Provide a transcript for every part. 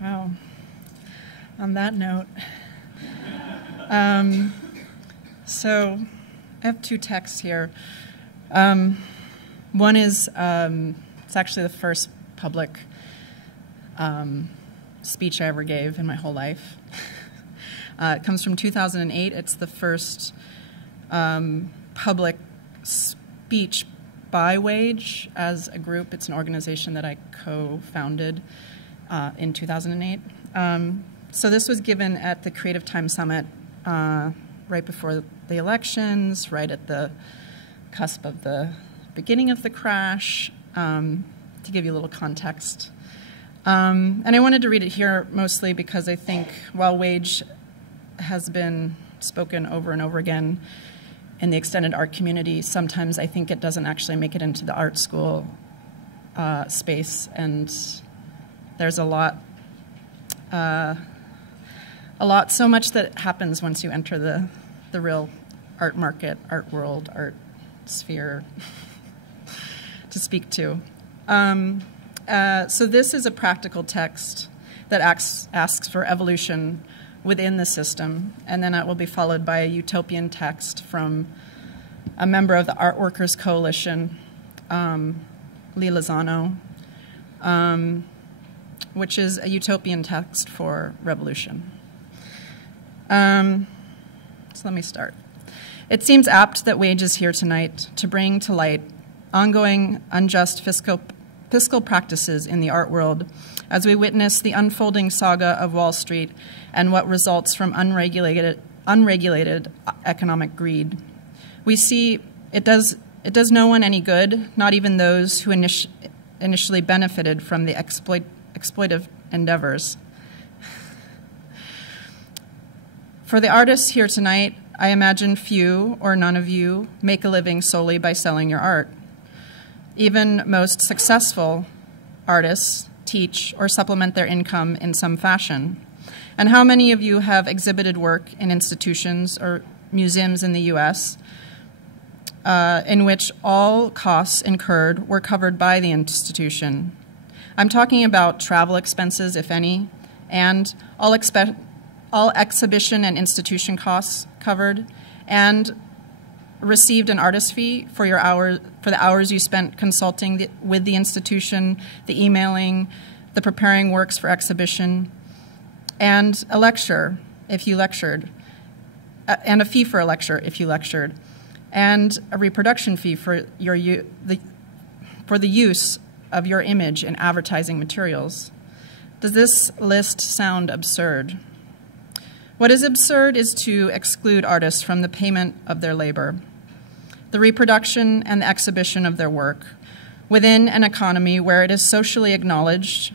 Wow. On that note, so I have two texts here. One is, it's actually the first public speech I ever gave in my whole life. It comes from 2008. It's the first public speech by Wage as a group. It's an organization that I co-founded in 2008. So this was given at the Creative Time Summit right before the elections, right at the cusp of the beginning of the crash, to give you a little context. And I wanted to read it here mostly because I think while Wage has been spoken over and over again in the extended art community, sometimes I think it doesn't actually make it into the art school space, and there's a lot, so much that happens once you enter the real art market, art world, art sphere to speak to. So this is a practical text that asks for evolution within the system, and then it will be followed by a utopian text from a member of the Art Workers Coalition, Lee Lozano, which is a utopian text for revolution. So let me start. It seems apt that Wage is here tonight to bring to light ongoing unjust fiscal practices in the art world as we witness the unfolding saga of Wall Street and what results from unregulated economic greed. We see it does no one any good, not even those who initially benefited from the exploitive endeavors. For the artists here tonight, I imagine few or none of you make a living solely by selling your art. Even most successful artists teach or supplement their income in some fashion. And how many of you have exhibited work in institutions or museums in the U.S. In which all costs incurred were covered by the institution? I'm talking about travel expenses, if any, and all exhibition and institution costs covered, and received an artist fee for the hours you spent consulting with the institution, the emailing, the preparing works for exhibition, and a lecture if you lectured, and a fee for a lecture if you lectured, and a reproduction fee for the use of your image in advertising materials. Does this list sound absurd? What is absurd is to exclude artists from the payment of their labor, the reproduction and the exhibition of their work, within an economy where it is socially acknowledged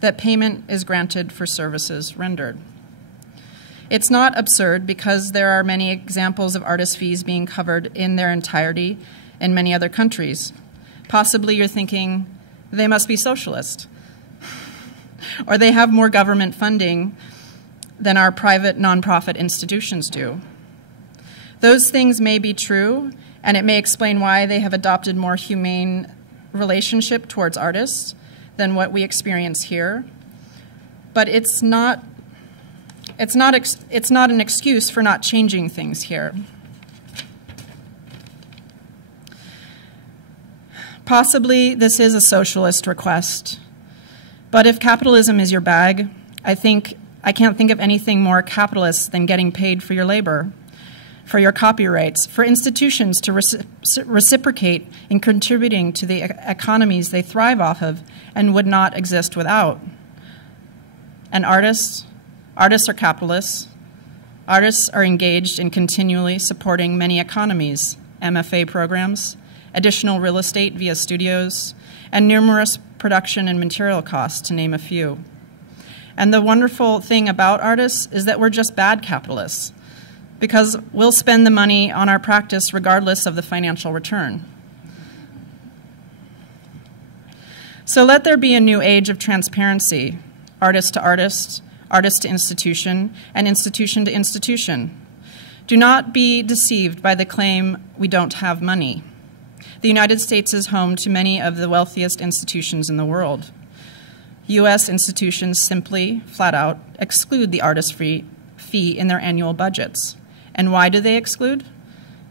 that payment is granted for services rendered. It's not absurd because there are many examples of artist fees being covered in their entirety in many other countries. Possibly you're thinking, they must be socialist, or they have more government funding than our private nonprofit institutions do. Those things may be true, and it may explain why they have adopted more humane relationship towards artists than what we experience here. But it's not an excuse for not changing things here. Possibly this is a socialist request, but if capitalism is your bag, I can't think of anything more capitalist than getting paid for your labor, for your copyrights, for institutions to reciprocate in contributing to the economies they thrive off of and would not exist without. And artists are capitalists. Artists are engaged in continually supporting many economies, MFA programs, additional real estate via studios, and numerous production and material costs, to name a few. And the wonderful thing about artists is that we're just bad capitalists, because we'll spend the money on our practice regardless of the financial return. So let there be a new age of transparency, artist to artist, artist to institution, and institution to institution. Do not be deceived by the claim we don't have money. The United States is home to many of the wealthiest institutions in the world. U.S. institutions simply, flat out, exclude the artist fee in their annual budgets. And why do they exclude?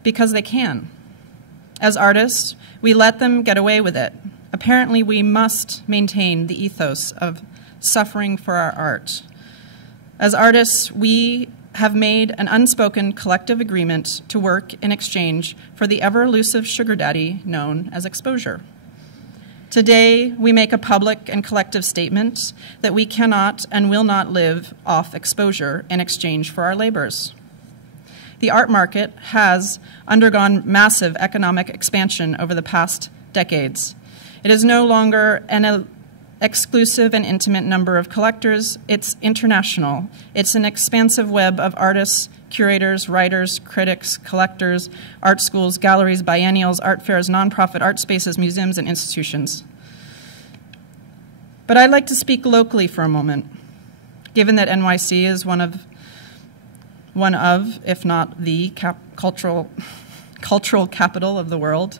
Because they can. As artists, we let them get away with it. Apparently, we must maintain the ethos of suffering for our art. As artists, we have made an unspoken collective agreement to work in exchange for the ever-elusive sugar daddy known as exposure. Today, we make a public and collective statement that we cannot and will not live off exposure in exchange for our labors. The art market has undergone massive economic expansion over the past decades. It is no longer an exclusive and intimate number of collectors, it's international. It's an expansive web of artists, curators, writers, critics, collectors, art schools, galleries, biennials, art fairs, nonprofit art spaces, museums, and institutions. But I'd like to speak locally for a moment, given that NYC is one of, if not the cultural capital of the world.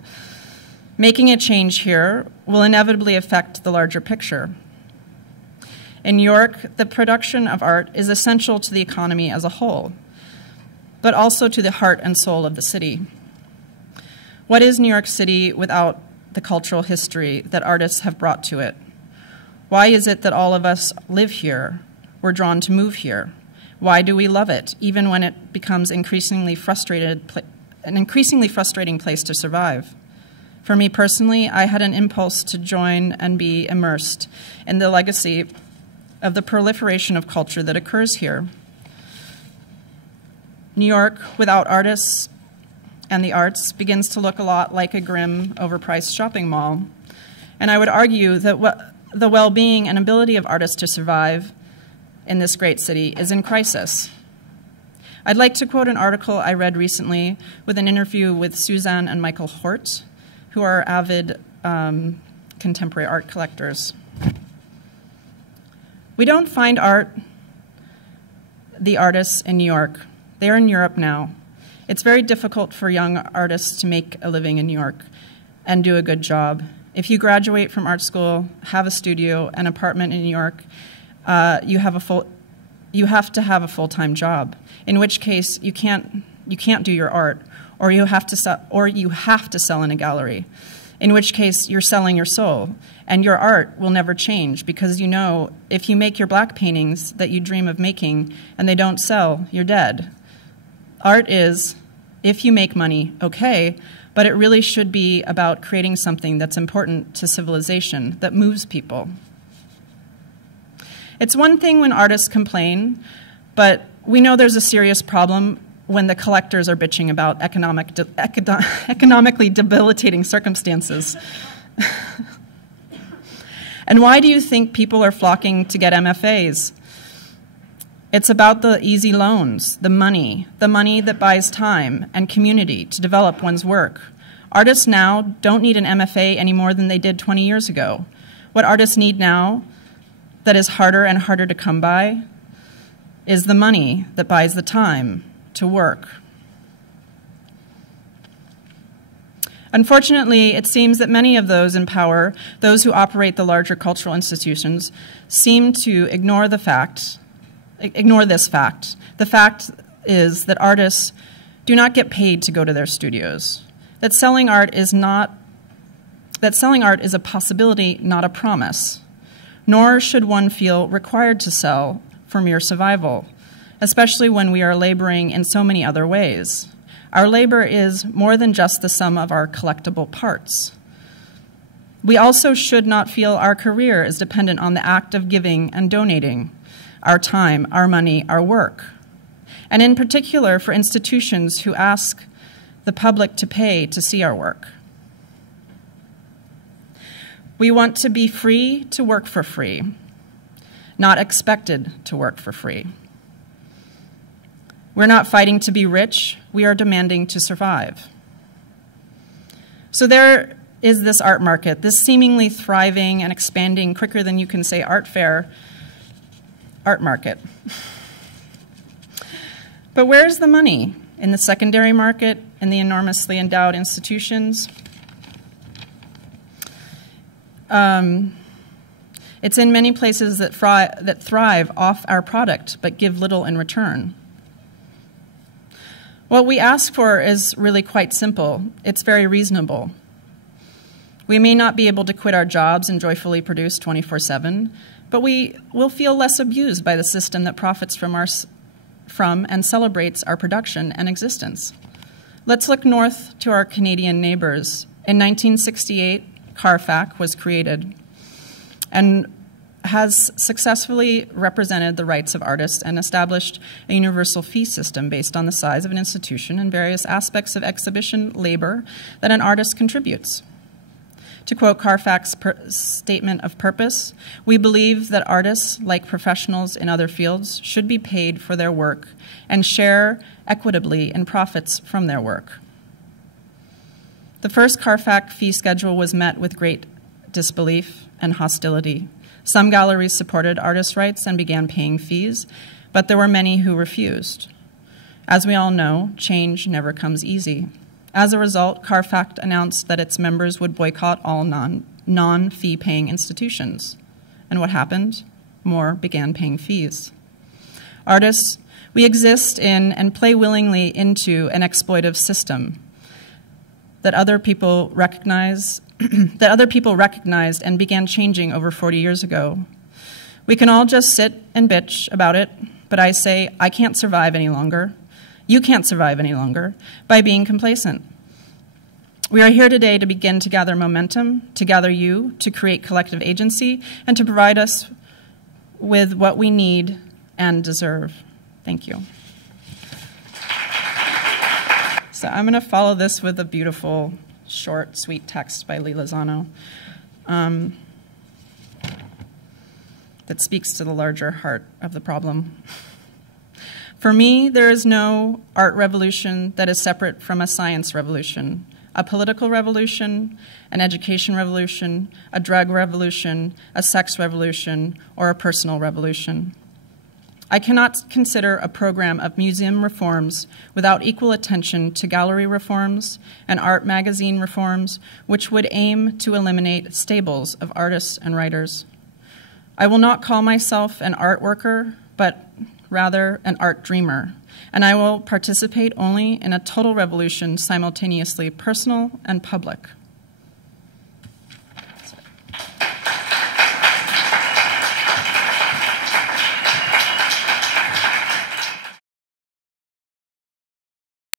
Making a change here will inevitably affect the larger picture. In New York, the production of art is essential to the economy as a whole, but also to the heart and soul of the city. What is New York City without the cultural history that artists have brought to it? Why is it that all of us live here, we're drawn to move here? Why do we love it, even when it becomes an increasingly frustrating place to survive? For me personally, I had an impulse to join and be immersed in the legacy of the proliferation of culture that occurs here. New York, without artists and the arts, begins to look a lot like a grim, overpriced shopping mall. And I would argue that the well-being and ability of artists to survive in this great city is in crisis. I'd like to quote an article I read recently with an interview with Suzanne and Michael Hort, who are avid contemporary art collectors. We don't find the artists in New York. They're in Europe now. It's very difficult for young artists to make a living in New York and do a good job. If you graduate from art school, have a studio, an apartment in New York, you have to have a full-time job, in which case you can't do your art, or you have to sell in a gallery, in which case you're selling your soul, and your art will never change because you know if you make your black paintings that you dream of making and they don't sell, you're dead. Art is, if you make money, okay, but it really should be about creating something that's important to civilization, that moves people. It's one thing when artists complain, but we know there's a serious problem when the collectors are bitching about economically debilitating circumstances. And why do you think people are flocking to get MFAs? It's about the easy loans, the money that buys time and community to develop one's work. Artists now don't need an MFA any more than they did 20 years ago. What artists need now, that is harder and harder to come by, is the money that buys the time to work. Unfortunately, it seems that many of those in power, those who operate the larger cultural institutions, seem to ignore this fact. The fact is that artists do not get paid to go to their studios. That selling art is a possibility, not a promise. Nor should one feel required to sell for mere survival, especially when we are laboring in so many other ways. Our labor is more than just the sum of our collectible parts. We also should not feel our career is dependent on the act of giving and donating, our time, our money, our work. And in particular for institutions who ask the public to pay to see our work. We want to be free to work for free, not expected to work for free. We're not fighting to be rich, we are demanding to survive. So there is this art market, this seemingly thriving and expanding quicker than you can say art fair art market. But where's the money? In the secondary market, in the enormously endowed institutions? It's in many places that thrive off our product but give little in return. What we ask for is really quite simple. It's very reasonable. We may not be able to quit our jobs and joyfully produce 24/7, but we will feel less abused by the system that profits from and celebrates our production and existence. Let's look north to our Canadian neighbors. In 1968, CARFAC was created and has successfully represented the rights of artists and established a universal fee system based on the size of an institution and various aspects of exhibition labor that an artist contributes. To quote CARFAC's statement of purpose, we believe that artists, like professionals in other fields, should be paid for their work and share equitably in profits from their work. The first CARFAC fee schedule was met with great disbelief and hostility. Some galleries supported artists' rights and began paying fees, but there were many who refused. As we all know, change never comes easy. As a result, CARFAC announced that its members would boycott all non-fee-paying institutions. And what happened? More began paying fees. Artists, we exist in and play willingly into an exploitive system that other people recognized and began changing over 40 years ago. We can all just sit and bitch about it, but I say, I can't survive any longer. You can't survive any longer by being complacent. We are here today to begin to gather momentum, to gather you, to create collective agency, and to provide us with what we need and deserve. Thank you. So I'm going to follow this with a beautiful, short, sweet text by Lee Lozano that speaks to the larger heart of the problem. For me, there is no art revolution that is separate from a science revolution, a political revolution, an education revolution, a drug revolution, a sex revolution, or a personal revolution. I cannot consider a program of museum reforms without equal attention to gallery reforms and art magazine reforms, which would aim to eliminate stables of artists and writers. I will not call myself an art worker, but rather an art dreamer, and I will participate only in a total revolution simultaneously personal and public.